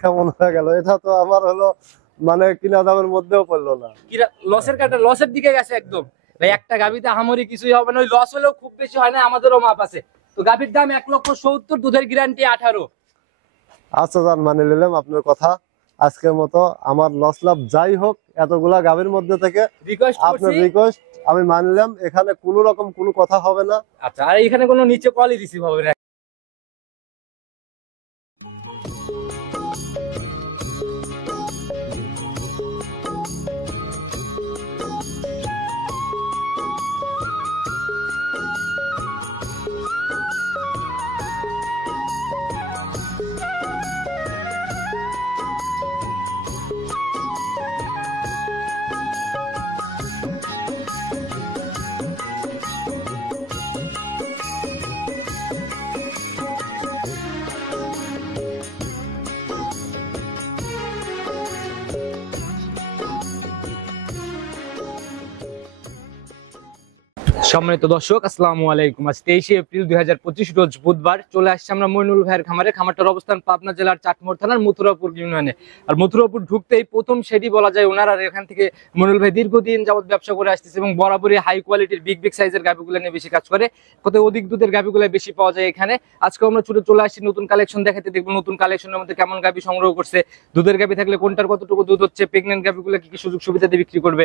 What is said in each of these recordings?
কেমন হয়ে গেল, এটা তো আমার হলো মানে কিনা দামের মধ্যেও পড়লো না, লসের দিকে গেছে একদম ভাই। একটা গাভীতে আহামরি কিছুই হবে না, ওই লস হলেও খুব বেশি হয় না, আমাদেরও মাপ আছে। তো গাভীর দাম 1,70,000, দুধের গ্যারান্টি 18। আচ্ছা যান, মানে নিলাম আপনার কথা। আজকের মতো আমার লস লাভ যাই হোক, এতগুলা গাভীর মধ্যে থেকে আপনার রিকোয়েস্ট আমি মানলাম, এখানে কোনো রকম কোনো কথা হবে না। আচ্ছা, আর এখানে কোনো নিচে কলই রিসিভ হবে না। সম্মানিত দর্শক, আসসালামু আলাইকুম। আজ 23 এপ্রিল 2025 রোজ বুধবার। চলে আসছে আমরা মইনুল ভাইয়ের খামারে। খামারটার অবস্থান পাবনা জেলার চাটমোহর থানার মথুরাপুর ইউনিয়নে। আর মথুরাপুর ঢুকতেই প্রথম সেটি বলা যায় ওনার। আর এখান থেকে মইনুল ভাই দীর্ঘদিন যাবত ব্যবসা করে আসতেছে এবং বরাবরই হাই কোয়ালিটির বিগ সাইজের গাভিগুলো নিয়ে বেশি কাজ করে। কত অধিক দুধের গাভিগুলো বেশি পাওয়া যায় এখানে। আজকে আমরা ছুটে চলে আসছি নতুন কালেকশন দেখাতে। দেখবো নতুন কালেকশনের মধ্যে কেমন গাভি সংগ্রহ করছে, দুধের গাভি থাকলে কোনটার কতটুকু দুধ হচ্ছে, প্রেগনেন্ট গাভিগুলো কি কি সুযোগ সুবিধা দিয়ে বিক্রি করবে,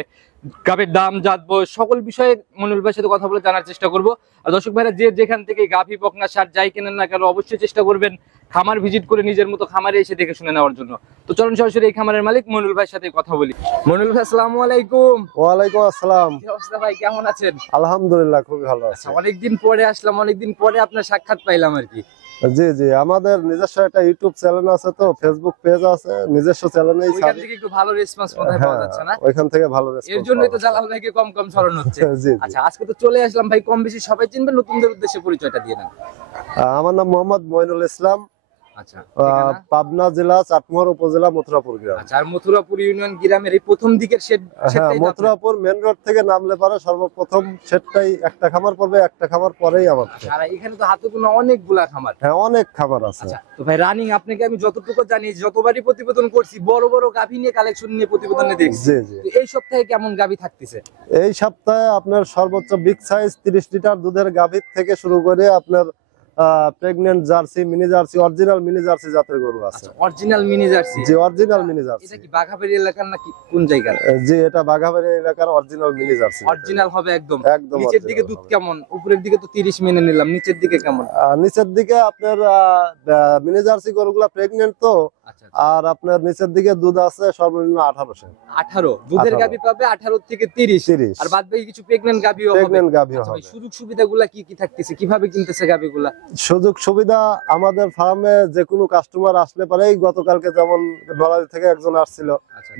গাভির দাম, জাত, বয়স, সকল বিষয়ে মইনুল ভাইয়ের সাথে কথা বলে জানার চেষ্টা করবো। আর দর্শক ভাইরা যে যেখান থেকে গাভী বকনা সার যাই কেনেন না কেন, অবশ্যই চেষ্টা করবেন খামার ভিজিট করে নিজের মতো খামারে এসে দেখে শুনে নেওয়ার জন্য। তো চলুন সরাসরি এই খামারের মালিক মইনুল ভাইয়ের সাথে কথা বলি। মইনুল ভাই, আসসালামু আলাইকুম। ওয়ালাইকুম আসসালাম। কি অবস্থা ভাই, কেমন আছেন? আলহামদুলিল্লাহ, খুবই ভালো আছি। অনেকদিন পরে আসলাম, অনেকদিন পরে আপনার সাক্ষাৎ পাইলাম আর কি। জি জি, আমাদের নিজস্ব একটা ইউটিউব চ্যানেল আছে, তো ফেসবুক পেজ আছে, নিজস্ব চ্যানেলেই ওইখান থেকে একটু ভালো রেসপন্স মনে পাওয়া যাচ্ছে না? ওইখান থেকে ভালো রেসপন্স, এর জন্যই তো জালাল ভাইকে কম কম স্মরণ হচ্ছে। আচ্ছা, আজকে তো চলে আসলাম ভাই, কম বেশি সবাই চিনবে, নতুনদের উদ্দেশ্যে পরিচয়টা দিয়ে দেন। আমার নাম মোহাম্মদ মইনুল ইসলাম। আচ্ছা, পাবনা জেলা চাটমোহর উপজেলা মথুরাপুর গ্রাম। আচ্ছা, আর মথুরাপুর ইউনিয়ন গ্রামের এই প্রথম দিকের হ্যাঁ, মথুরাপুর মেন রোড থেকে নামলে পারে সর্বপ্রথম সেটটাই একটা খামার পড়বে, একটা খামার পরেই আমার। আর এখানে তো হাতে গোনা অনেকগুলা খামার। হ্যাঁ, অনেক খামার আছে। আচ্ছা, তো ভাই রানিং আপনাকে আমি যতটুকু জানি, যতবারই প্রতিবেদন করছি বড় বড় গাভী নিয়ে কালেকশন নিয়ে প্রতিবেদনে দেখছি। জি জি। এই সপ্তাহে কেমন গাভী থাকতেছে? এই সপ্তাহে আপনার সর্বোচ্চ বিগ সাইজ 30 লিটার দুধের গাভীর থেকে শুরু করে আপনার pregnant jersey, mini jersey, original mini jersey জাতের গরু আছে। Original mini jersey? জি, অরিজিনাল মিনি জার্সি। এটা কি বাঘাবাড়ি এলাকার নাকি কোন জায়গার? জি, এটা বাঘাবাড়ি এলাকার অরিজিনাল মিনি জার্সি। অরিজিনাল হবে একদম? একদম। নিচের দিকে দুধ কেমন? উপরের দিকে তো 30 মেনে নিলাম, নিচের দিকে কেমন? নিচের দিকে আপনার মিনি জার্সি গরুগুলা প্রেগন্যান্ট তো। আচ্ছা, আর আপনার নিচের দিকে দুধ আছে সর্বনিম্ন 18 দুধের গাভী পাবে 18 থেকে 30। আর বাদ বাকি কিছু প্রেগন্যান্ট গাভীও হবে। প্রেগন্যান্ট গাভী হবে। সুযোগ সুবিধাগুলো কি কি থাকতেছে, কিভাবে কিনতেছে গাভীগুলা? সুযোগ সুবিধা আমাদের ফার্মে যে কোনো কাস্টমার আসলে পারেই, গতকালকে যেমন নড়াইল থেকে একজন আসছিল,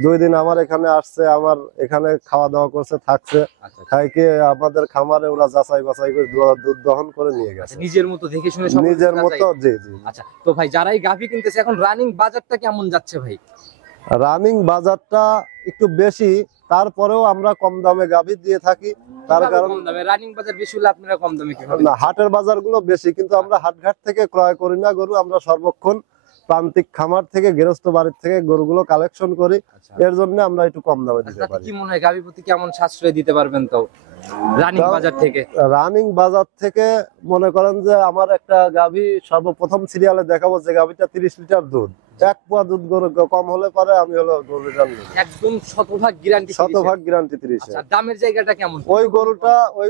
2 দিন আমার এখানে আসছে, আমার এখানে খাওয়া দাওয়া করছে, থাকছে, খাইকে আমাদের খামারে ওরা যাচাই বাছাই করে দুধ দহন করে নিয়ে গেছে নিজের মতো দেখে শুনে, নিজের মতো। জি জি। আচ্ছা, তো ভাই যারাই গাভী কিনতেছে এখন রানিং বাজারটা কেমন যাচ্ছে ভাই? রানিং বাজারটা একটু বেশি, তারপরেও আমরা কম দামে গাভী দিয়ে থাকি। তার কারণ রানিং বাজার বেশি হলে আপনারা কম দামে কিভাবে? না, হাটের বাজারগুলো বেশি, কিন্তু আমরা হাটঘাট থেকে ক্রয় করি না গরু, আমরা সর্বক্ষণ প্রান্তিক খামার থেকে, গৃহস্থ বাড়ির থেকে গরুগুলো কালেকশন করি। এর জন্য আমরা একটু কম দামে দিতে পারি। কি মনে হয় গাভী প্রতি কেমন সাশ্রয় দিতে পারবেন তো রানিং বাজার থেকে? রানিং বাজার থেকে মনে করেন যে আমার একটা গাভী সর্বপ্রথম সিরিয়ালে দেখাবো যে গাভীটা 30 লিটার দুধ, 1 পোয়া দুধ গরু কম হলে পারে আমি হলো গরুটা একদম শতভাগ গ্যারান্টি। 30। আচ্ছা, দামের জায়গাটা কেমন? ওই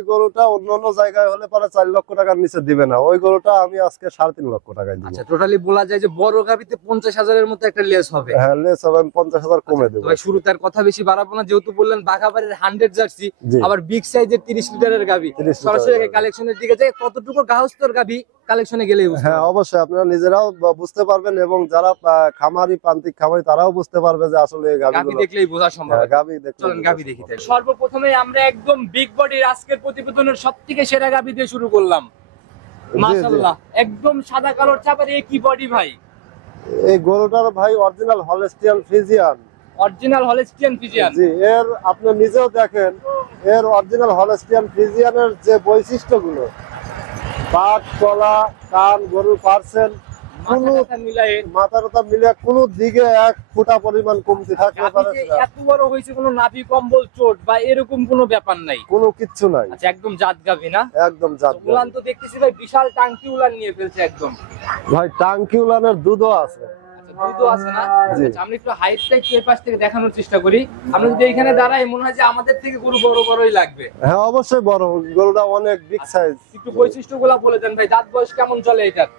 গরুটা অন্য জায়গায় হলে পারে 4 লক্ষ টাকার নিচে দিবে না, ওই গরুটা আমি আজকে 3.5 লক্ষ টাকায় দিব। আচ্ছা, টোটালি বলা যায় যে বড় গাভীতে 50,000-এর মতো একটা লেস হবে। হ্যাঁ, লেস হবে, আমি 50,000 কমে দেব। ভাই শুরুতে আর কথা বেশি বাড়াবো না, যেহেতু বললেন বাঘাবাড়ির 100 জার্সি, আবার বিগ সাইজের 30 লিটারের গাভী, সরাসরি কালেকশনের দিকে যায়। কতটুকু গাহস্থর গাভী কালেকশনে গেলেই বুঝতে? হ্যাঁ, অবশ্যই আপনারা নিজেরাও বুঝতে পারবেন এবং যারা খামারি, প্রান্তিক খামারি, তারাও বুঝতে পারবে যে আসলে গাভী দেখলেই বোঝা সম্ভব। গাভী দেখলে চলুন গাভী দেখি। সর্বপ্রথমে আমরা একদম বিগ বডির আজকের প্রতিবেদনের সবথেকে সেরা গাভী দিয়ে শুরু করলাম। মাশাআল্লাহ, একদম সাদা কালোর চাপার কি বডি ভাই! এই গরুটার ভাই original Holstein Friesian. Original Holstein Friesian? জি, এর আপনি নিজেও দেখেন, এর অরিজিনাল হলস্টিয়ান ফ্রিজিয়ানের যে বৈশিষ্ট্যগুলো, পাট, গলা, কান, গরুর পার্সেন্ট, কোনো মাথা টাথা মিলে কোনো দিকে এক ফুটা পরিমাণ কমতি থাকতে পারে না। এত বড় হয়েছে, কোনো নাভি কম্বল চোট বা এরকম কোনো ব্যাপার নাই, কোনো কিচ্ছু নাই। আচ্ছা, একদম জাত গাভী না? একদম জাত গাভী। উলান তো দেখতেছি ভাই বিশাল টাঙ্কি উলান নিয়ে ফেলছে একদম। ভাই টাঙ্কি উলানের দুধও আছে। দুধও আছে না? আচ্ছা, আমরা একটু হাইটটা একটু এই পাশ থেকে দেখানোর চেষ্টা করি। আমরা যদি এখানে দাঁড়াই মনে হয় যে আমাদের থেকে গরু বড় বড়ই লাগবে। হ্যাঁ অবশ্যই বড়, গরুটা অনেক বিগ সাইজ। একটু বৈশিষ্ট্যগুলো বলে দেন ভাই, দাঁত বয়স কেমন চলে এটার?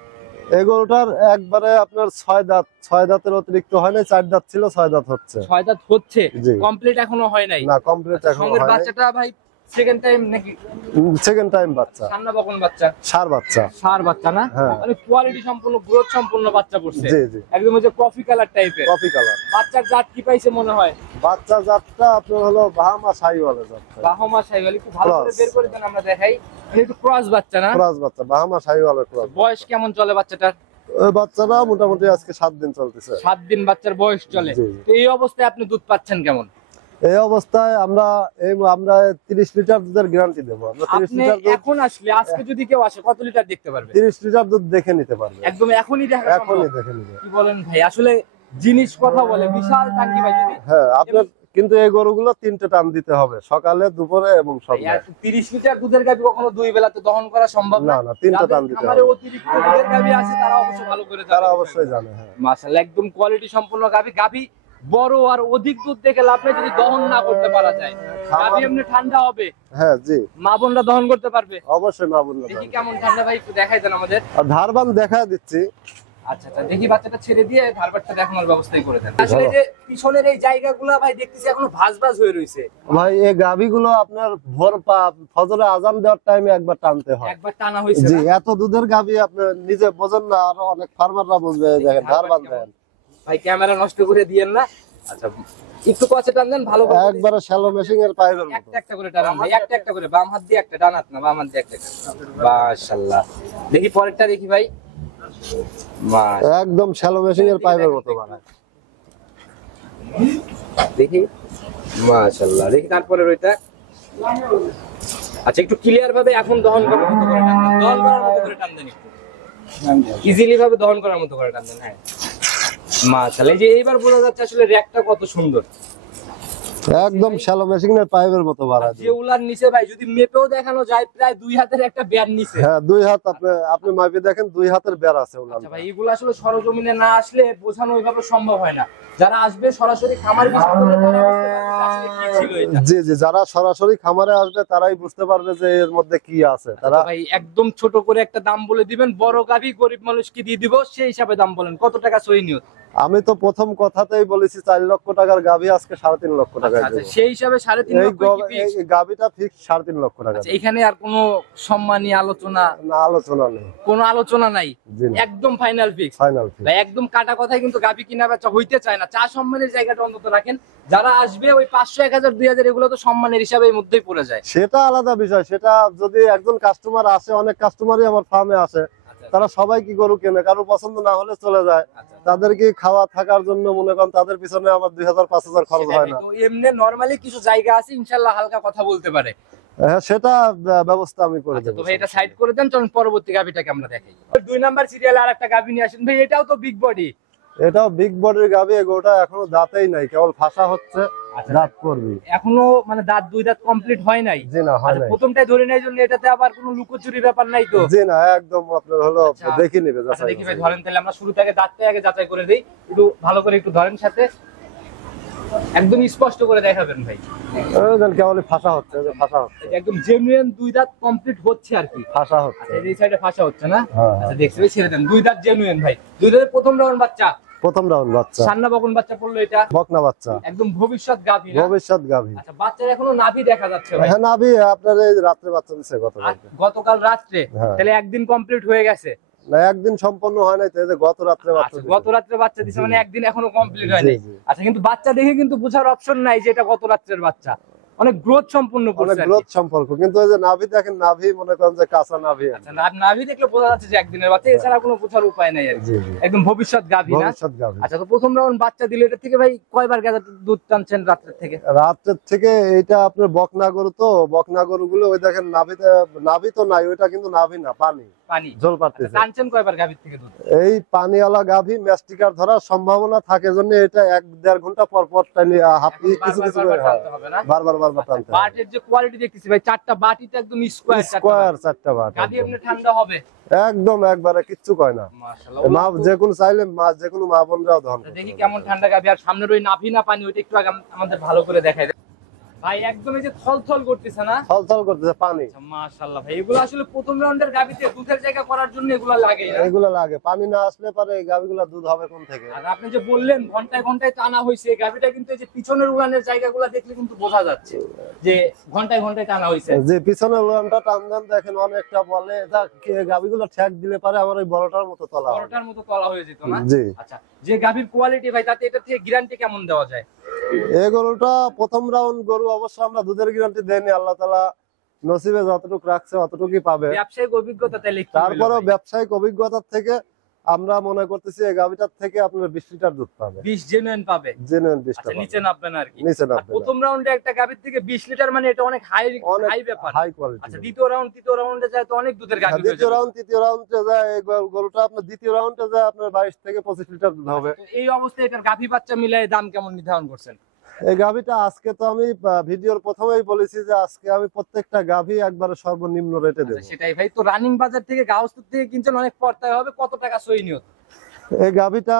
এই গরুটার একবারে আপনার 6 দাঁত, 6 দাঁতের অতিরিক্ত হয় না, 4 দাঁত ছিল, 6 দাঁত হচ্ছে। 6 দাঁত হচ্ছে, জি। কমপ্লিট এখনো হয় নাই? না কমপ্লিট এখনো সঙ্গের হয় নাই। বাচ্চাটা ভাই সেকেন্ড টাইম নাকি? সেকেন্ড টাইম বাচ্চা, সান্না বকন বাচ্চা, ষাঁড় বাচ্চা। ষাঁড় বাচ্চা না? হ্যাঁ। মানে কোয়ালিটি সম্পূর্ণ, গ্রোথ সম্পূর্ণ বাচ্চা পড়ছে। জি জি, একদম ওই যে কফি কালার টাইপের কফি কালার। বাচ্চার জাত কি পাইছে মনে হয়? বাচ্চা জাতটা আপনার হলো বাহামা শাহিওয়ালের জাত। বাহমা শাহিওয়াল, একটু ভালো করে Cross। বের করে দেন আমরা দেখাই। এটা একটু ক্রস বাচ্চা না? ক্রস বাচ্চা, বাহামা শাহিওয়ালের ক্রস। বয়স কেমন চলে বাচ্চাটার? ওই বাচ্চাটা মোটামুটি আজকে 7 দিন চলতেছে। 7 দিন বাচ্চার বয়স চলে। জি। তো এই অবস্থায় আপনি দুধ পাচ্ছেন কেমন? এই অবস্থায় আমরা 30 লিটার দুধের গ্যারান্টি দেবো। আমরা 30 আপনি লিটার দুধ, এখন আসলে, আজকে যদি কেউ আসে কত লিটার দেখতে পারবে? 30 লিটার দুধ দেখে নিতে পারবে। একদম এখনই দেখা সম্ভব? এখনই দেখে নিবে। কি বলেন ভাই, আসলে জিনিস কথা বলে, বিশাল টাঙ্কি ভাই। যদি হ্যাঁ আপনার কিন্তু এই গরুগুলো 3টে টান দিতে হবে, সকালে, দুপুরে এবং সন্ধ্যায়। 30 লিটার দুধের গাভী কখনো 2 বেলাতে দহন করা সম্ভব না না, 3টে টান দিতে হবে। অতিরিক্ত দুধের গাভী আছে তারা অবশ্যই ভালো করে তারা অবশ্যই জানে। হ্যাঁ মাশাআল্লাহ, একদম কোয়ালিটি সম্পূর্ণ গাভী বড় আর অধিক দুধ দেখে লাভ নেই যদি দহন না করতে পারা যায়। গাভী এমনি ঠান্ডা হবে। হ্যাঁ জি, মা বোনরা দহন করতে পারবে? অবশ্যই মা বোন। দেখি কেমন ঠান্ডা ভাই, একটু দেখাই দেন আমাদের। আর ধারবান দেখা দিচ্ছি। আচ্ছা আচ্ছা, দেখি বাচ্চাটা ছেড়ে দিয়ে ধারবারটা দেখানোর ব্যবস্থাই করে দেন। আসলে যে পিছনের এই জায়গাগুলো ভাই দেখতেছি এখনো ভাঁজ হয়ে রয়েছে। ভাই এই গাভীগুলো আপনার ফজরে আজান দেওয়ার টাইমে একবার টানতে হয়। একবার টানা হয়েছে জি, না? এত দুধের গাভী আপনি নিজে বোঝেন না, আরো অনেক ফার্মাররা বুঝবে। দেখেন ধারবান দেখেন ভাই, ক্যামেরা নষ্ট করে দিয়েন না। আচ্ছা, একটু কাছে টান দেন ভালো করে। একবারে শ্যালো মেশিং এর পাইপের মতো। একটা একটা করে টানান ভাই, একটা একটা করে, বাম হাত দিয়ে একটা, ডান হাত না, বাম হাত দিয়ে একটা। মাশাআল্লাহ, দেখি পরেরটা দেখি ভাই। মাশাআল্লাহ, একদম শ্যালো মেশিং এর পাইপের মতো বানায়। দেখি মাশাআল্লাহ, দেখি তারপরে ওইটা। আচ্ছা, একটু ক্লিয়ার ভাবে এখন দহন করার মতো করে টান দেন, দহন করার মতো করে টান দেন, একটু ইজিলি ভাবে দহন করার মতো করে টান দেন। হ্যাঁ মাশাআল্লাহ, এই যে এইবার বোঝা যাচ্ছে আসলে র‍্যাকটা কত সুন্দর। একদম শ্যালো মেশিং এর পাইপের মতো বানায়। যে উলার নিচে ভাই যদি মেপেও দেখানো যায় প্রায় 2 হাতের একটা বের নিচে। হ্যাঁ 2 হাত, আপনি মাপে দেখেন 2 হাতের বের আছে উলান। আচ্ছা ভাই, এগুলো আসলে সরজমিনে না আসলে বোঝানো ওইভাবে সম্ভব হয় না। যারা আসবে সরাসরি খামার ভিজিট করবে তারা বুঝতে পারবে যে আসলে কি ছিল এটা। জি জি, যারা সরাসরি খামারে আসবে তারাই বুঝতে পারবে যে এর মধ্যে কি আছে। তারা ভাই একদম ছোট করে একটা দাম বলে দিবেন, বড় গাভী গরিব মানুষকে দিয়ে দিব সেই হিসাবে দাম বলেন। কত টাকা সই নিয়ত? আমি তো প্রথম কথাতেই বলেছি 4 লক্ষ টাকার গাভী আজকে 3.5 লক্ষ টাকা। আচ্ছা, সেই হিসাবে 3.5 লক্ষ কি ফিক্স? এই গাভীটা ফিক্স 3.5 লক্ষ টাকা। আচ্ছা, এখানে আর কোনো সম্মানী আলোচনা? না, আলোচনা নেই, কোনো আলোচনা নাই, জি না, একদম ফাইনাল ফিক্স। Final fix. ভাই একদম কাটা কথাই কিন্তু গাভী কিনা বেচা হইতে চায় না। চা সম্মানের জায়গাটা অন্তত রাখেন। যারা আসবে ওই 500, 1000, 2000 এগুলো তো সম্মানের হিসাবে এর মধ্যেই পড়ে যায়। সেটা আলাদা বিষয়। সেটা যদি একজন কাস্টমার আসে, অনেক কাস্টমারই আমার ফার্মে আসে, তারা সবাই কি গরু কেনে, কারো পছন্দ না হলে চলে যায়। তাদেরকে খাওয়া থাকার জন্য মনে করেন তাদের পিছনে আমার 2000, 5000 খরচ হয় না। তো এমনি নরমালি কিছু জায়গা আছে ইনশাআল্লাহ হালকা কথা বলতে পারে। হ্যাঁ সেটা ব্যবস্থা আমি করে দেব। তো ভাই এটা সাইড করে দেন, চলুন পরবর্তী গাভীটাকে আমরা দেখাই। 2 নাম্বার সিরিয়ালে আরেকটা গাভী নিয়ে আসেন ভাই, এটাও তো বিগ বডি। এটাও বিগ বডির গাভী। এগোটা এখনো দাঁতেই নাই, কেবল ফাঁসা হচ্ছে, দাঁত করবি। এখনো মানে দাঁত 2 দাঁত কমপ্লিট হয় নাই? জি না, হয় নাই। প্রথমটাই ধরে নেয় জন্য এটাতে আবার কোনো লুকোচুরি ব্যাপার নাই তো? জি না, একদম আপনার হলো দেখে নেবে। আচ্ছা দেখি ভাই, ধরেন তাহলে আমরা শুরু থেকে দাঁতটা আগে যাচাই করে দেই। একটু ভালো করে একটু ধরেন, সাথে একদম স্পষ্ট করে দেখাবেন ভাই। কেবল ফাঁসা হচ্ছে, ফাঁসা হচ্ছে, একদম জেনুইন 2 দাঁত কমপ্লিট হচ্ছে আর কি। ফাঁসা হচ্ছে। এই সাইডে ফাঁসা হচ্ছে না? হ্যাঁ। আচ্ছা দেখছি ভাই, ছেড়ে দেন। 2 দাঁত জেনুইন ভাই। 2 দাঁতের প্রথম রাউন্ড বাচ্চা, প্রথম রাউন্ড বাচ্চা, সান্না বকন বাচ্চা পড়লো এটা, বকনা বাচ্চা, একদম ভবিষ্যৎ গাভী না? ভবিষ্যৎ গাভী। আচ্ছা, বাচ্চার এখনো নাভি দেখা যাচ্ছে ভাই? হ্যাঁ নাভি আপনার এই রাত্রে বাচ্চা দিছে গতকাল রাত্রে। হ্যাঁ। তাহলে একদিন কমপ্লিট হয়ে গেছে না, একদিন সম্পন্ন হয় নাই, তো এই যে গত রাত্রে বাচ্চা দিছে। গত রাত্রে বাচ্চা দিছে, মানে একদিন এখনো কমপ্লিট হয় নাই। জি, জি। আচ্ছা, কিন্তু বাচ্চা দেখে কিন্তু বোঝার অপশন নাই যে এটা গত রাত্রের বাচ্চা। অনেক গ্রোথ সম্পূর্ণ অনেক করছে আর কি। গ্রোথ সম্পর্ক, কিন্তু ওই যে নাভি দেখেন, নাভি মনে করেন যে কাঁচা নাভি। আচ্ছা, নাভি দেখলে বোঝা যাচ্ছে যে একদিনের বাচ্চা, এছাড়া কোনো বোঝার উপায় নাই আর কি। জি জি, একদম ভবিষ্যৎ গাভী না? ভবিষ্যৎ গাভি। আচ্ছা, তো প্রথম রাউন্ড বাচ্চা দিলে এটা থেকে ভাই কয়বার গাদা দুধ টানছেন রাত্রের থেকে? রাতের থেকে এইটা আপনার বকনা গরু, তো বকনা গরু গুলো ওই দেখেন নাভিতে, নাভি তো নাই, ওইটা কিন্তু নাভি না, পানি, পানি জল পাচ্ছে। টানছেন কয়বার গাভীর থেকে দুধ? এই পানিওয়ালা গাভী ম্যাস্টিকার ধরার সম্ভাবনা থাকে জন্য এটা 1-1.5 ঘন্টা পর পর টানি, হাফি কিছু কিছু করে হয়, টানতে হবে না? বারবার টানতে হয়। বাটের যে কোয়ালিটি দেখতেছি ভাই, চারটা বাটিতে একদম স্কোয়ার স্কোয়ার 4টা বাট, গাভী এমনি ঠান্ডা হবে একদম একবারে কিচ্ছু কয় না। মাশাআল্লাহ। মা যে কোনো চাইলে মা যে কোনো মা বোনরাও দহন করতে দেখি পারবে। কেমন ঠান্ডা গাভী। আর সামনের ওই নাভি না পানি, ওইটা একটু আগে আমাদের ভালো করে দেখাই দেন ভাই। একদম এই যে থলথল করতেছে না? থলথল করতেছে পানি। আচ্ছা, মাশাআল্লাহ ভাই, এগুলো আসলে প্রথম রাউন্ডের গাভীতে দুধের জায়গা করার জন্য এগুলো লাগে না? এগুলো লাগে, পানি না আসলে পারে এই গাভীগুলা দুধ হবে কোন থেকে? আর আপনি যে বললেন ঘন্টায় ঘন্টায় টানা হয়েছে, এই গাভীটা কিন্তু এই যে পিছনের উড়ানের জায়গাগুলো দেখলে কিন্তু বোঝা যাচ্ছে যে ঘন্টায় ঘন্টায় টানা হয়েছে। যে পিছনে উড়ানটা টান দেন দেখেন, অনেকটা বলে গাভীগুলো ঠ্যাক দিলে পারে আমার ওই বড়টার মতো তলা হবে। বড়টার মতো তলা হয়ে যেত না? জি। আচ্ছা, যে গাভীর কোয়ালিটি ভাই, তাতে এটা থেকে গ্যারান্টি কেমন দেওয়া যায়? এই গরুটা প্রথম রাউন্ড গরু, অবশ্য আমরা দুধের গ্যারান্টি দেয়নি, আল্লাহ তাআলা নসিবে যতটুকু রাখছে অতটুকুই পাবে। ব্যবসায়িক অভিজ্ঞতা তাইলে কি হলো তারপরেও ভাই? ব্যবসায়িক অভিজ্ঞতার থেকে আমরা মনে করতেছি এই গাভীটার থেকে আপনার 20 লিটার দুধ পাবে, 20 জেনুইন পাবে? জেনুইন 20টা আচ্ছা, পাবে, নিচে নামবে না আর কি? নিচে আর নামবে না। প্রথম রাউন্ডে একটা গাভীর থেকে 20 লিটার মানে এটা অনেক হাই অনেক হাই ব্যাপার। High quality. আচ্ছা, দ্বিতীয় রাউন্ড তৃতীয় রাউন্ডে যায় তো অনেক দুধের গাভী হয়ে দ্বিতীয় যাবে। রাউন্ড তৃতীয় রাউন্ডে যায় এই গরুটা আপনার, দ্বিতীয় রাউন্ডে যায় আপনার 22 থেকে 25 লিটার দুধ হবে। তো এই অবস্থায় এটার গাভী বাচ্চা মিলাই দাম কেমন নির্ধারণ করছেন? এই গাভীটা আজকে তো আমি ভিডিওর প্রথমেই বলেছি যে আজকে আমি প্রত্যেকটা গাভী একবারে সর্বনিম্ন রেটে দেব। আচ্ছা, সেটাই ভাই। তো রানিং বাজার থেকে গাউসপুর থেকে কিনছেন, অনেক পড়তায় হবে, কত টাকা সই নিয়ত? এই গাভীটা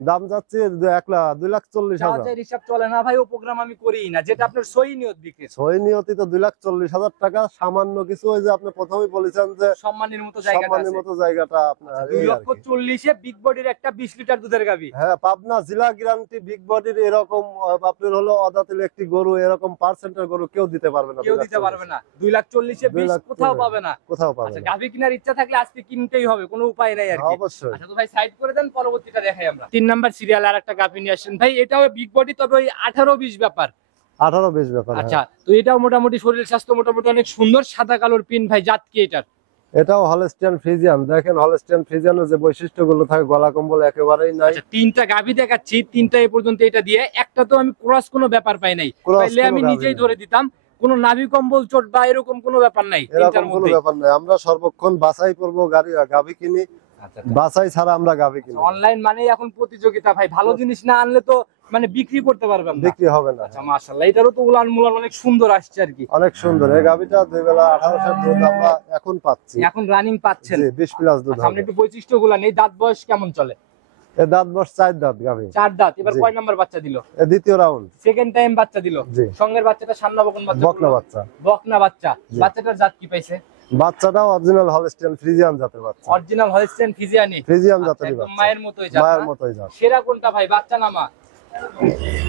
দাম যাচ্ছে 2,40,000। চার্জের হিসাব চলে না ভাই, ও প্রোগ্রাম আমি করিই না, যেটা আপনার সই নিয়ত বিক্রি। সই নিয়তি তো 2,40,000 টাকা, সামান্য কিছু ওই যে আপনি প্রথমেই বলেছেন যে সম্মানের মতো জায়গাটা সম্মানের আছে। মতো জায়গাটা আপনার এই আর কি। 2,40,000 বিগ বডির একটা 20 লিটার দুধের গাভী। হ্যাঁ, পাবনা জেলা গ্যারান্টি বিগ বডির এরকম আপনার হলো অদাতিল একটি গরু, এরকম পার্সেন্টের গরু কেউ দিতে পারবে না, কেউ দিতে পারবে না। 2,40,000 20 কোথাও পাবে না। কোথাও পাবে আচ্ছা, না। গাভী কেনার ইচ্ছা থাকলে আজকে কিনতেই হবে, কোনো উপায় নাই আর কি। অবশ্যই। আচ্ছা, তো ভাই সাইড করে দেন, পরবর্তীটা দেখাই আমরা। 3 নাম্বার সিরিয়াল আর একটা গাভী নিয়ে আসেন ভাই, এটাও বিগ বডি, তবে ওই 18-20 ব্যাপার। 18-20 ব্যাপার। আচ্ছা, তো এটাও মোটামুটি শরীর স্বাস্থ্য মোটামুটি অনেক সুন্দর, সাদা কালোর পিন ভাই। জাত কি এটার? এটাও হলস্টিয়ান ফ্রিজিয়ান। দেখেন হলস্টিয়ান ফ্রিজিয়ানের যে বৈশিষ্ট্যগুলো থাকে, গলা কম্বল একেবারেই নাই। আচ্ছা, 3টা গাভী দেখাচ্ছি, 3টা এ পর্যন্ত এটা দিয়ে, একটা তো আমি ক্রস কোনো ব্যাপার পাই নাই, Cross তাইলে কোনো আমি গাভী নিজেই নেই। ধরে দিতাম। কোনো নাভি কম্বল চোট বা এরকম কোনো ব্যাপার নাই এরকম তিনটার কোনো মধ্যে। ব্যাপার নাই, আমরা সর্বক্ষণ বাছাই করবো গাভী কিনি, আচ্ছা, বাছাই ছাড়া আমরা গাভী কিনি। অনলাইন মানে এখন প্রতিযোগিতা ভাই, ভালো জিনিস না আনলে তো মানে বিক্রি করতে পারবেন না। বিক্রি হবে না। আচ্ছা, মাশাআল্লাহ, এটারও তো উলান মুলান অনেক সুন্দর আসছে আর কি। অনেক সুন্দর। এই গাভীটা 2 বেলা 1800 দুধ আমরা এখন পাচ্ছি। এখন রানিং পাচ্ছেন? জি, 20 প্লাস দুধ আচ্ছা, আমরা হবে। একটু বৈশিষ্ট্যগুলো নেই। দাঁত বয়স কেমন চলে? এ দাঁত বয়স 4 দাঁত গাভী। 4 দাঁত। এবার জি। কয় নাম্বার বাচ্চা দিল? এ দ্বিতীয় রাউন্ড, সেকেন্ড টাইম বাচ্চা দিল। জি। সঙ্গের বাচ্চাটা সান্না বকন বাচ্চা? বকনা বাচ্চা। বকনা বাচ্চা। জি। বাচ্চাটার জাত কি পাইছে? বাচ্চাটাও অরিজিনাল হলস্টিয়ান ফ্রিজিয়ান জাতের বাচ্চা। Original Holstein ফ্রিজিয়ানি। ফ্রিজিয়ান আচ্ছা, জাতের একদম বাচ্চা। মায়ের মতোই জাত। মায়ের না? মতোই জাত। সেরা কোনটা ভাই, বাচ্চা না মা?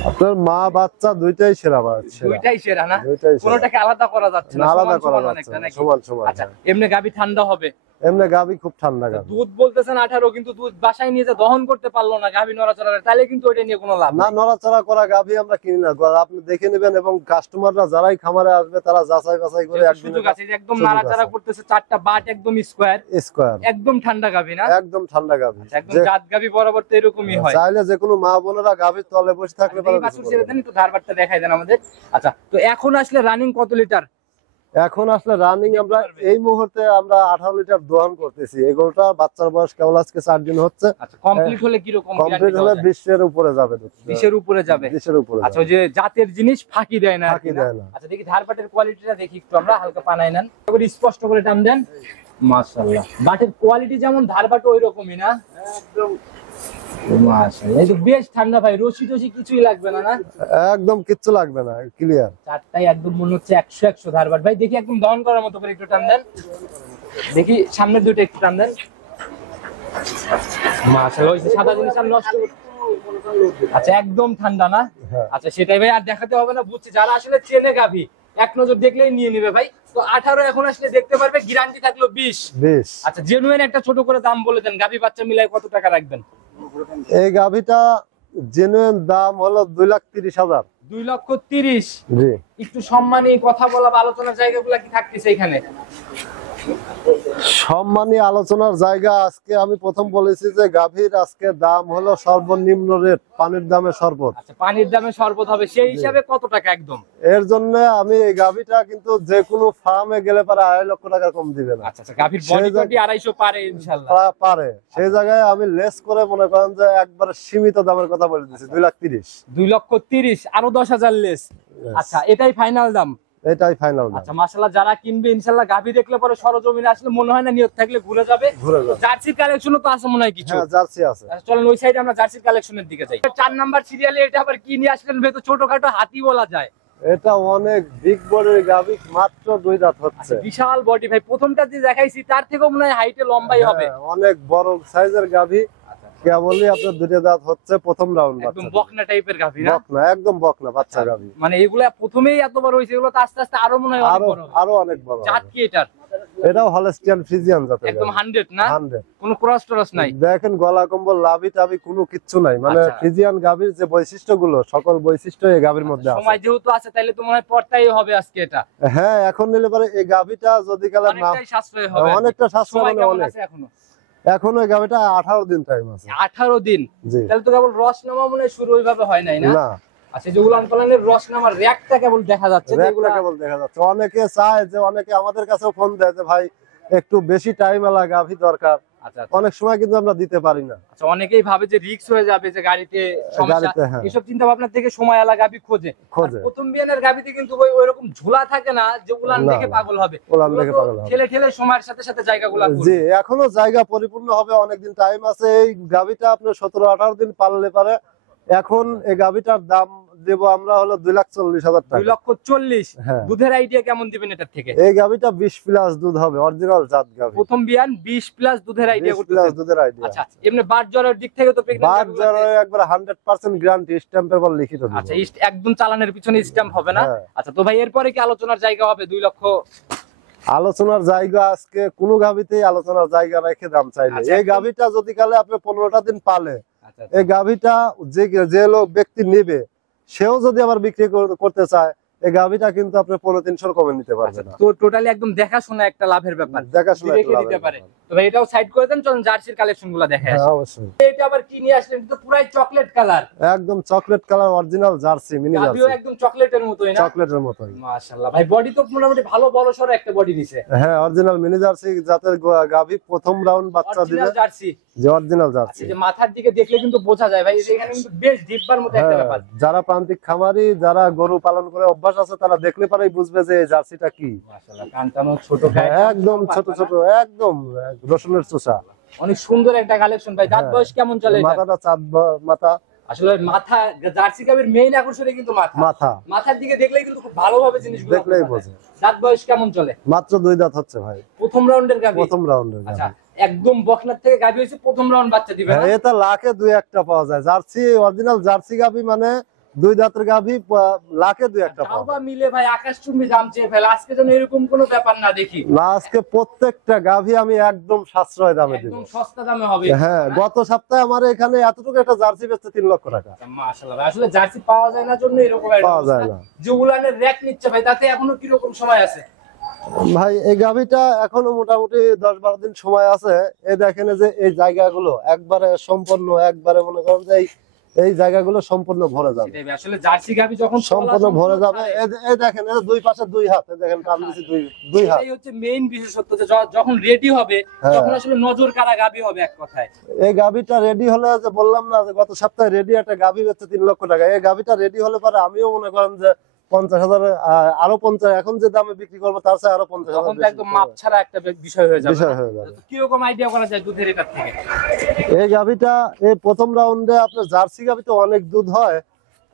আপনার মা বাচ্চা দুইটাই সেরা বাচ্চা। দুইটাই সেরা না? দুইটাই সেরা। কোনোটাকে আলাদা করা যাচ্ছে না, না, আলাদা সমান করা সমান যাচ্ছে অনেকটা না, নাকি? সমান সমান। আচ্ছা, এমনি গাভী ঠান্ডা হবে? এমনি গাভী খুব ঠান্ডা গাভী। দুধ বলতেছেন 18, কিন্তু দুধ বাসায় নিয়ে যে দহন করতে পারলো না, গাভী নড়াচড়া করে, তাহলে কিন্তু ওটা নিয়ে কোনো লাভ না, নাই। নড়াচড়া করা গাভী আমরা কিনি না। আপনি দেখে নেবেন এবং কাস্টমাররা যারাই খামারে আসবে তারা যাচাই বাছাই করে যেহেতু একদিন সুযোগ আছে, যে একদম সুযোগ নাড়াচাড়া আছে। করতেছে, 4টা বাট একদম স্কোয়ার, স্কয়ার, একদম ঠান্ডা গাভী না? একদম ঠান্ডা গাভী। আচ্ছা, একদম জাত গাভী বরাবর তো এরকমই হয়। চাইলে যে কোনো মা বোনেরা গাভীর তলে বসে থাকলে এই পারে কিছু বাছুর করবে ছেড়ে না। দেন, একটু ধারবারটা দেখাই দেন আমাদের। আচ্ছা, তো এখন আসলে রানিং কত লিটার? এখন আসলে রানিং আমরা এই মুহূর্তে আমরা 18 লিটার দহন করতেছি। এগুলোটা বাচ্চার বয়স কেবল আজকে 4 দিন হচ্ছে। আচ্ছা, কমপ্লিট হলে কি রকম কমপ্লিট হলে 20 এর উপরে যাবে দুধ। 20 এর উপরে যাবে? 20 এর উপরে আচ্ছা, যাবে। ওই যে জাতের জিনিস ফাঁকি দেয় না আর কি ফাঁকি না? দেয় না। আচ্ছা, দেখি ধারবাটের কোয়ালিটিটা দেখি একটু আমরা, হালকা পানায় নেন, করে স্পষ্ট করে টান দেন। মাশাআল্লাহ, বাটের কোয়ালিটি যেমন ধারবাট ওই রকমই না? একদম মাশাআল্লাহ, এই তো বেশ ঠান্ডা ভাই, রশি টশি কিছুই লাগবে না না? একদম কিচ্ছু লাগবে না, ক্লিয়ার। চারটাই একদম মনে হচ্ছে 100 ধারবাট। ভাই দেখি একদম দহন করার মতো করে একটু টান দেন, দেখি সামনের দুটো একটু টান দেন। মাশাআল্লাহ, ওই যে সাদা জিনিস আর নষ্ট। আচ্ছা, একদম ঠান্ডা না? হ্যাঁ। আচ্ছা, সেটাই ভাই, আর দেখাতে হবে না, বুঝছি। যারা আসলে চেনে গাভী, এক নজর দেখলেই নিয়ে নেবে ভাই। তো 18 এখন আসলে দেখতে পারবে, গ্যারান্টি থাকলো 20। 20। আচ্ছা, জেনুইন একটা ছোট করে দাম বলে দেন, গাভী বাচ্চা মিলাই কত টাকা রাখবেন? এই গাভীটা জেনুইন দাম হলো 2,30,000। 2,30,000। জি। একটু সম্মানী কথা বলা বা আলোচনার জায়গাগুলো কি থাকতেছে এখানে? সম্মানী আলোচনার জায়গা আজকে আমি প্রথম বলেছি যে গাভীর আজকে দাম হলো সর্বনিম্ন রেট, পানির দামে শরবত। আচ্ছা, পানির দামে শরবত হবে, সেই হিসাবে কত টাকা একদম? এর জন্য আমি এই গাভীটা কিন্তু যে কোনো ফার্মে গেলে পারে 2.5 লক্ষ টাকা কম দিবে না। আচ্ছা আচ্ছা, গাভীর বডি টডি 250 পারে ইনশাআল্লাহ। পারে, সেই জায়গায় আমি লেস করে মনে করেন যে একবারে সীমিত দামের কথা বলে দিচ্ছি, 2,30,000। 2,30,000 আরো 10,000 লেস। আচ্ছা, এটাই ফাইনাল দাম? এটাই ফাইনাল দাম। আচ্ছা মাশাআল্লাহ, যারা কিনবে ইনশাআল্লাহ গাভী দেখলে পরে সরজমিনে আসলে মনে হয় না নিয়ত থাকলে ঘুরে যাবে। জার্সির কালেকশনও তো আছে মনে হয় কিছু? হ্যাঁ, জার্সি আছে। আচ্ছা, চলেন ওই সাইডে আমরা জার্সির কালেকশনের দিকে যাই। 4 নাম্বার সিরিয়ালে এটা আবার কি নিয়ে আসলেন ভাই? তো ছোটখাটো হাতি বলা যায়। এটা অনেক বিগ বডির গাভী, মাত্র 2 দাঁত হচ্ছে। বিশাল বডি ভাই, প্রথমটা যে দেখাইছি তার থেকেও মনে হয় হাইটে লম্বাই হবে। অনেক বড় সাইজের গাভী, কেবলই আপনার 2 দাঁত হচ্ছে, প্রথম রাউন্ড বাচ্চা। একদম বকনা টাইপের গাভী না? বকনা, একদম বকনা বাচ্চা গাভী। মানে এগুলা প্রথমেই এত বড় হইছে, এগুলো তো আস্তে আস্তে আরো মনে হয় অনেক বড় হবে। আরো অনেক বড় হবে। জাত কি এটার? এটাও হলস্টিয়ান ফ্রিজিয়ান জাতের একদম গাভী। 100 না? 100 কোনো ক্রস টরস নাই? দেখেন গলা কম্বল লাভি টাভি কোনো কিচ্ছু নাই, মানে আচ্ছা। ফ্রিজিয়ান গাভীর যে বৈশিষ্ট্যগুলো, সকল বৈশিষ্ট্য এই গাভীর মধ্যে আছে। সময় যেহেতু আছে তাইলে তো মনে হয় পড়তাই হবে আজকে এটা। হ্যাঁ, এখন নিলে পরে এই গাভীটা যদি কালে না, অনেকটাই সাশ্রয় হবে। অনেকটা সাশ্রয়, সময় মানে কেমন অনেক। আছে এখনো? এখন ওই গাভীটা 18 দিন টাইম আছে। 18 দিন? জি। তাহলে তো কেবল রস নামা মনে হয় শুরু ওইভাবে হয় নাই না? না, আচ্ছা, যে উলান পালানের রস নামার র‍্যাকটা কেবল দেখা যাচ্ছে, রেটটা যেগুলো কেবল দেখা যাচ্ছে। অনেকে চায় যে, অনেকে আমাদের কাছেও ফোন দেয় যে ভাই একটু বেশি টাইম এলা গাভী দরকার। আচ্ছা আচ্ছা। অনেক সময় কিন্তু আমরা দিতে পারি না। আচ্ছা, অনেকেই ভাবে যে রিস্ক হয়ে যাবে, যে গাড়িতে সমস্যা, গাড়িতে, হ্যাঁ। এসব চিন্তা ভাবনা থেকে সময় আলা গাবি খোঁজে। খোঁজে। আর প্রথম বিয়ানের গাবিতে কিন্তু ওইরকম ঝোলা থাকে না যে উলান না, দেখে না। পাগল হবে। উলান ওগুলো দেখে তো পাগল হবে। ঠেলে ঠেলে সময়ের সাথে সাথে জায়গাগুলো জি, এখনো জায়গা পরিপূর্ণ হবে, অনেকদিন টাইম আছে। এই গাভীটা আপনার 17-18 দিন পাললে পারে। এখন এই গাভীটার দাম দেব আমরা হলো 2,40,000 টাকা। 2,40,000। হ্যাঁ। দুধের আইডিয়া কেমন দিবেন এটার থেকে? এই গাভীটা 20 প্লাস দুধ হবে, অরিজিনাল জাত গাভী। প্রথম বিয়ান 20 প্লাস দুধের আইডিয়া 20 করতে। প্লাস দুধের আইডিয়া। আচ্ছা, এমনি বাট জ্বরের দিক থেকে তো বার প্রেগন্যান্ট জ্বরে একবার 100% গ্যারান্টি, স্ট্যাম্পের পর লিখিত দিব। আচ্ছা, একদম চালানের পিছনে স্ট্যাম্প হবে না? হ্যাঁ। আচ্ছা, তো ভাই এরপরে কি আলোচনার জায়গা হবে? 2 লক্ষ আলোচনার জায়গা আজকে কোনো গাভীতেই আলোচনার জায়গা রেখে দাম চাইলে। আচ্ছা, এই গাভীটা যদি কালে আপনি 15টা দিন পালে, আচ্ছা এই গাভীটা যে লোক ব্যক্তি নেবে, সেও যদি আবার বিক্রি করতে চায়, এই গাভীটা কিন্তু আপনি 1500 কমে নিতে পারবেন না। তো টোটালি একদম দেখাশোনা একটা লাভের ব্যাপার, দেখাশোনা রেখে একটা দিতে লাভের পারে। ব্যাপার। তো ভাই এটাও সাইড করে দেন, চলুন জার্সির কালেকশন গুলো দেখে আসি। হ্যাঁ, অবশ্যই। এটা আবার কি নিয়ে আসলেন? এটা তো পুরাই চকলেট কালার। একদম chocolate colour, original jersey, mini গাবিও জার্সি, একদম চকলেটের মতোই না? চকলেটের মতোই। মাশাআল্লাহ ভাই, বডি তো মোটামুটি ভালো বড় সরো একটা বডি দিছে। হ্যাঁ, অরিজিনাল মিনি জার্সি জাতের গাভী, প্রথম রাউন্ড বাচ্চা দিবে। Original jersey. যে অরিজিনাল জার্সি। আচ্ছা, যে মাথার দিকে দেখলে কিন্তু বোঝা যায় ভাই, এই যে এখানে কিন্তু বেশ ডিব্বার মতো একটা হ্যাঁ, ব্যাপার। যারা প্রান্তিক খামারি, যারা গরু পালন করে অভ্যাস আছে, তারা দেখলে পরেই বুঝবে যে এই জার্সিটা কি। মাশাআল্লাহ, কানটানো ছোট হ্যাঁ, গায়ে, একদম ছোট ছোট, একদম রসুনের চোষা। অনেক সুন্দর একটা কালেকশন ভাই। দাঁত হ্যাঁ। বয়স কেমন চলে এটা? মাথাটা চাঁদ মাথা। আসলে মাথা, জার্সি গাবির মেইন আকর্ষণই কিন্তু মাথা। মাথা মাথার দিকে দেখলেই কিন্তু খুব ভালোভাবে জিনিসগুলো দেখলেই বোঝা যায়। বোঝে। দাঁত বয়স কেমন চলে? মাত্র 2 দাঁত হচ্ছে ভাই, প্রথম রাউন্ডের গাবি? প্রথম রাউন্ডের আচ্ছা, একদম বকনার থেকে গাবি হয়েছে, প্রথম রাউন্ড বাচ্চা দিবে না? হ্যাঁ, এটা লাখে 2-1টা পাওয়া যায়। জার্সি, অরিজিনাল জার্সি গাভী মানে 2 দাঁতের গাভী, লাখে 2-1টা পাওয়া তাওবা যায়। মিলে ভাই আকাশচুম্বী দাম চেয়ে ফেলে। আজকে যেন এরকম কোনো ব্যাপার না দেখি। না, আজকে প্রত্যেকটা গাভী আমি একদম সাশ্রয় দামে দিব। একদম সস্তা দামে হবে। হ্যাঁ, গত সপ্তাহে আমার এখানে এতটুকু একটা জার্সি বেচতে 3 লক্ষ টাকা। মাশাআল্লাহ ভাই, আসলে জার্সি পাওয়া যায় না জন্য এরকম একটা পাওয়া যায় অবস্থা। না। যে উলানের র‍্যাক নিচ্ছে ভাই, তাতে এখনো কি রকম সময় আছে? ভাই এই গাভীটা এখনো মোটামুটি 10-12 দিন সময় আছে। এই দেখেন যে এই জায়গাগুলো একবারে সম্পূর্ণ, একবারে মনে করেন যে এই জায়গাগুলো সম্পূর্ণ ভরে যাবে। সেটাই ভাই, আসলে জার্সি গাবি যখন সম্পূর্ণ ভরে যাবে। এই দেখেন, এই দুই পাশে 2 হাত, এই দেখেন টান দিছি দুই হাত। এটাই হচ্ছে মেইন বিশেষত্ব, যে যখন রেডি হবে হ্যাঁ। তখন আসলে নজর কাড়া গাবি হবে এক কথায়। এই গাভীটা রেডি হলে, যে বললাম না যে গত সপ্তাহে রেডি একটা গাভী বেচতে 3 লক্ষ টাকা, এই গাভীটা রেডি হলে পরে আমিও মনে করেন যে 50,000, আরো 50, এখন যে দামে বিক্রি করবো তার চেয়ে আরো 50,000 তখন তো একদম মাপ ছাড়া একটা বিষয় হয়ে যাবে। বিষয় হয়ে যাবে। কি রকম আইডিয়া করা যায় দুধের এটার থেকে? এই গাভীটা এই প্রথম রাউন্ডে আপনার জার্সি গাভীতে অনেক দুধ হয়।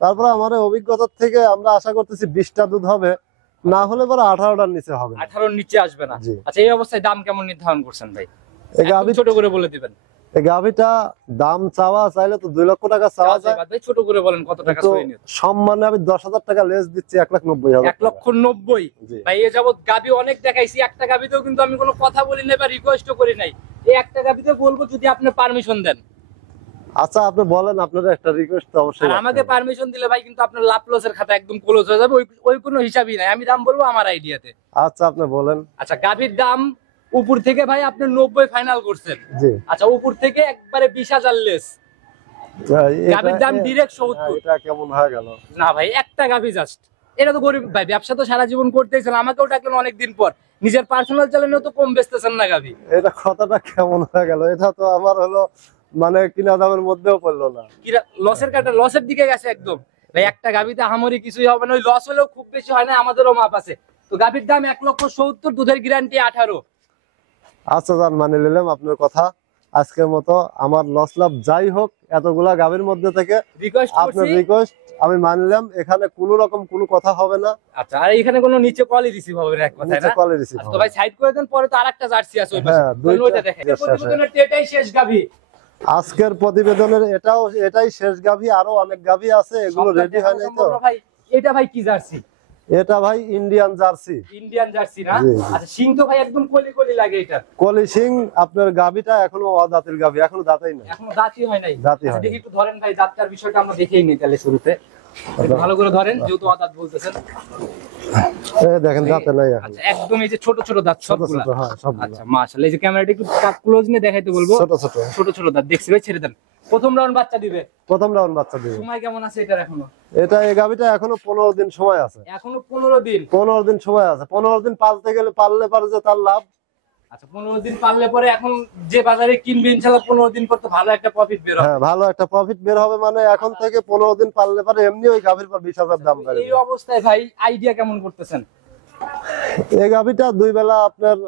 তারপরে আমার এই অভিজ্ঞতার থেকে আমরা আশা করতেছি 20টা দুধ হবে, না হলে পরে 18টার নিচে হবে না। 18 নিচে আসবে না? জি। আচ্ছা, এই অবস্থায় দাম কেমন নির্ধারণ করছেন ভাই? এই গাভী, ছোট করে বলে দিবেন। এই গাভীটা দাম চাওয়া চাইলে তো 2 লক্ষ টাকা চাওয়া যায়। ভাই ছোট করে বলেন কত টাকা তো সই নিয়ে? সম্মানে আমি 10,000 টাকা লেস দিচ্ছি, 1,90,000। 1,90,000। জি। ভাই এ যাবত গাবি অনেক দেখাইছি, একটা গাবিতেও কিন্তু আমি কোনো কথা বলি নাই বা রিকোয়েস্টও করি নাই। এই একটা গাবিতে বলবো যদি আপনি পারমিশন দেন। আচ্ছা আপনি বলেন, আপনার একটা রিকোয়েস্ট তো অবশ্যই আর আমাকে পারমিশন দিলে ভাই কিন্তু আপনার লাভ লসের খাতা একদম ক্লোজ হয়ে যাবে, ওই কোনো হিসাবই নাই, আমি দাম বলবো আমার আইডিয়াতে। আচ্ছা আপনি বলেন। আচ্ছা গাভীর দাম উপর থেকে ভাই আপনি 90 ফাইনাল করছেন। জি। আচ্ছা উপর থেকে একবারে 20,000 লেস, গাভীর দাম ডাইরেক্ট 70। এটা কেমন হয়ে গেল? না ভাই একটা গাভী জাস্ট, এটা তো গরিব ভাই, ব্যবসা তো সারা জীবন করতেছেন, আমাকেও ডাকলেন অনেকদিন পর, নিজের পার্সোনাল চ্যানেলেও তো কম বেচতেছেন না গাভী। এটা কথাটা কেমন হয়ে গেল? এটা তো আমার হলো মানে কিনা দামের মধ্যেও পড়লো না। কি লসের কাটা, লসের দিকে গেছে একদম ভাই। একটা গাভীতে হামরি কিছুই হবে না, ওই লস হলেও খুব বেশি হয় না, আমাদেরও মাপ আছে। তো গাভীর দাম 1,70,000, দুধের গ্যারান্টি 18। আচ্ছা যান, মানে নিলাম আপনার কথা। আজকের মতো আমার লস লাভ যাই হোক, এতগুলা গাভীর মধ্যে থেকে রিকোয়েস্ট আপনার করছি। রিকোয়েস্ট আমি মানলাম, এখানে কোনো রকম কোনো কথা হবে না। আচ্ছা আর এখানে কোনো নিচে কলই রিসিভ হবে না এক কথায় নিচে না? কলে রিসিভ আচ্ছা, হবে। তো ভাই সাইড করে দেন, পরে তো আরেকটা জার্সি আছে ওই পাশে, হ্যাঁ, দুইটা ওইটা দেখেন। শেষ, প্রতিবেদনের এটাই শেষ গাভী। আজকের প্রতিবেদনের এটাই শেষ গাভী, আরো অনেক গাভী আছে, এগুলো সবটা রেডি হয় নাই তো। সম্ভব না ভাই। এটা ভাই কি জার্সি? এটা ভাই ইন্ডিয়ান জার্সি। ইন্ডিয়ান জার্সি না? জি। আচ্ছা সিং তো ভাই একদম কলি কলি লাগে এটা। কলি সিং। আপনার গাভীটা এখনো অদাঁতের গাভী, এখনো দাঁতাই নাই। এখনো দাঁতই হয় নাই। দাঁতই আচ্ছা, হয় দেখি একটু ধরেন ভাই, দাঁতটার বিষয়টা আমরা দেখেই নিই তাহলে শুরুতে। একটু ভালো করে ধরেন, যেহেতু অদাঁত বলতেছেন। এই দেখেন দাঁতে নাই এখন। আচ্ছা একদম এই যে ছোট ছোট দাঁত ছোট সবগুলা। ছোট, হ্যাঁ সবগুলা আচ্ছা মাশাআল্লাহ, এই যে ক্যামেরাটা একটু ক্লোজ নিয়ে দেখাইতে বলবো। ছোট ছোট। ছোট ছোট দাঁত দেখছি ভাই, ছেড়ে দেন। প্রথম রাউন্ড বাচ্চা দিবে, প্রথম রাউন্ড বাচ্চা দিবে। সময় কেমন আছে এটার এখনো? এটা এই গাভীটা এখনো 15 দিন সময় আছে। এখনো 15 দিন। 15 দিন সময় আছে। 15 দিন পালতে গেলে, পারলে পারে যে তার লাভ। আচ্ছা 15 দিন পারলে পরে এখন যে বাজারে কিনবে ইনশাআল্লাহ 15 দিন পর তো ভালো একটা প্রফিট বের হবে। হ্যাঁ ভালো একটা প্রফিট বের হবে, মানে এখন থেকে 15 দিন পারলে পারে এমনি ওই গাভীর পর 20,000 দাম বেড়ে এই অবস্থায় ভাই আইডিয়া কেমন করতেছেন? এই গাভীটা দুই বেলা আপনার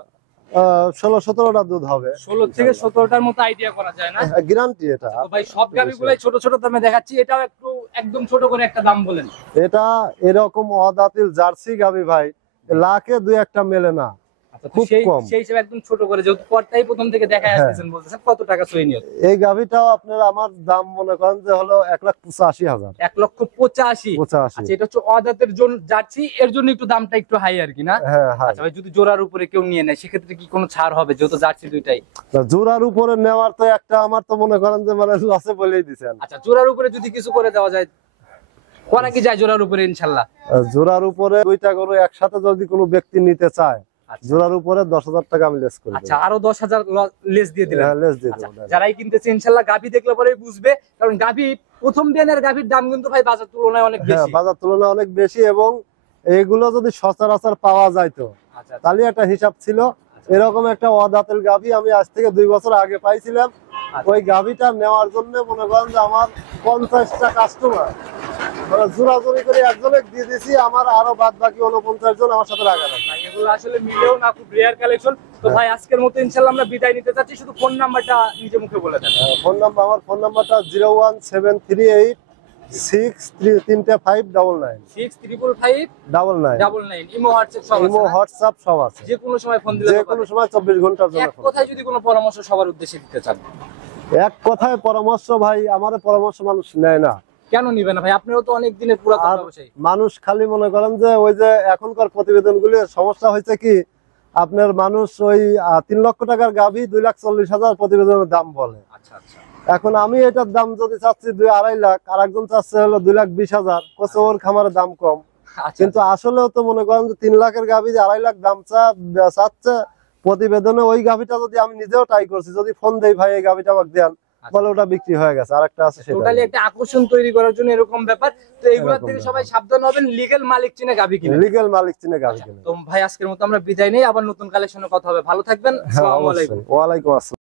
16-17টা দুধ হবে। 16 থেকে 17টার মতো আইডিয়া করা যায় না? গ্যারান্টি এটা। তো ভাই সব গাভিগুলাই ছোট ছোট দামে দেখাচ্ছি, এটাও একটু একদম ছোট করে একটা দাম বলেন। এটা এরকম অদাতিল জার্সি গাভী ভাই লাখে দুই একটা মেলে না, আচ্ছা তো খুব সেই কম। সেই হিসেবে একদম ছোট করে, যেহেতু পরটাই প্রথম থেকে দেখায় আসতেছেন, বলতেছেন কত টাকা সই নিয়ত? এই গাভীটাও আপনার আমার দাম মনে করেন যে হলো 1,85,000। 1,85,000। 85। আচ্ছা এটা হচ্ছে অদাতের জন্য জার্সি, এর জন্য একটু দামটা একটু হাই আর কি না? হ্যাঁ হ্যাঁ। আচ্ছা ভাই যদি জোড়ার উপরে কেউ নিয়ে নেয় সেক্ষেত্রে কি কোনো ছাড় হবে, যেহেতু জার্সি দুইটাই? জোড়ার উপরে নেওয়ার তো একটা আমার তো মনে করেন যে মানে লসে বলেই দিছেন। আচ্ছা জোড়ার উপরে যদি কিছু করে দেওয়া যায়, করা কি যায় জোড়ার উপরে ইনশাল্লাহ? জোড়ার উপরে দুইটা গরু একসাথে যদি কোনো ব্যক্তি নিতে চায়, আচ্ছা। জোড়ার উপরে 10,000 টাকা আমি লেস করি। আচ্ছা আরো 10,000 লেস দিয়ে দিলেন? হ্যাঁ লেস দিয়ে আচ্ছা, দেবো। যারাই কিনতেছে ইনশাল্লাহ গাভী দেখলে পরেই বুঝবে, কারণ গাভী প্রথম বিয়ানের গাভীর দাম কিন্তু ভাই বাজার তুলনায় অনেক হ্যাঁ বেশি। বাজার তুলনায় অনেক বেশি, এবং এইগুলো যদি সচরাচর পাওয়া যাইতো আচ্ছা তাহলে একটা হিসাব ছিল। এরকম একটা অদাতেল গাভী আমি আজ থেকে 2 বছর আগে পাইছিলাম। ওই গাভীটা নেওয়ার জন্য মনে করেন যে আমার 50টা কাস্টমার মানে জোরাজোরি করে একজনে দিয়ে দিয়েছি, আমার আরো বাদ বাকি 49 জন আমার সাথে লাগা আছে। ভাই, এগুলো আসলে মিলেও না, খুব রেয়ার কালেকশন। তো ভাই আজকের মতো ইনশাল্লাহ আমরা বিদায় নিতে চাচ্ছি, শুধু ফোন নাম্বারটা নিজে মুখে বলে দেন। ফোন নাম্বার, আমার ফোন নাম্বারটা 01738635599 65599। ইমো হোয়াটসঅ্যাপ সব ইমো আছে না? হোয়াটসঅ্যাপ সব আছে। যে কোনো সময় ফোন দিলে যে তো কোনো পাবে। সময় 24 ঘন্টার জন্য এক ফোন। কথায় যদি কোনো পরামর্শ সবার উদ্দেশ্যে দিতে চান? এক কথায় পরামর্শ ভাই, আমার পরামর্শ মানুষ নেয় না। কেন নিবে না ভাই? আপনারও তো অনেক দিনের পুরাতন আর ব্যবসায়ী। মানুষ খালি মনে করেন যে ওই যে এখনকার প্রতিবেদনগুলি সমস্যা হয়েছে কি, আপনার মানুষ ওই 3 লক্ষ টাকার গাভী 2,40,000 প্রতিবেদনের দাম বলে। আচ্ছা আচ্ছা। এখন আমি এটার দাম যদি চাচ্ছি 2-2.5 লাখ, আর একজন চাচ্ছে হলো 2,20,000, কোসে ওর খামারের দাম কম। আচ্ছা কিন্তু আসলেও তো মনে করেন যে 3 লাখের গাভী 2.5 লাখ দাম চাচ্ছে প্রতিবেদনে। ওই গাভীটা যদি আমি নিজেও ট্রাই করছি, যদি ফোন দেই ভাই এই গাভীটা আমাকে দেন, বলে ওটা বিক্রি হয়ে গেছে, আরেকটা আছে সেটা। টোটালি একটা আকর্ষণ তৈরি করার জন্য এরকম ব্যাপার। তো এগুলো থেকে সবাই সাবধান হবেন, লিগ্যাল মালিক চিনে গাভী কিনে। লিগ্যাল মালিক চিনে গাভী কিনে। তো ভাই আজকের মতো আমরা বিদায় নেই, আবার নতুন কালেকশনে কথা হবে। ভালো থাকবেন। হ্যাঁ আসসালামু আলাইকুম। অবশ্যই। ওয়ালাইকুম আসসালাম।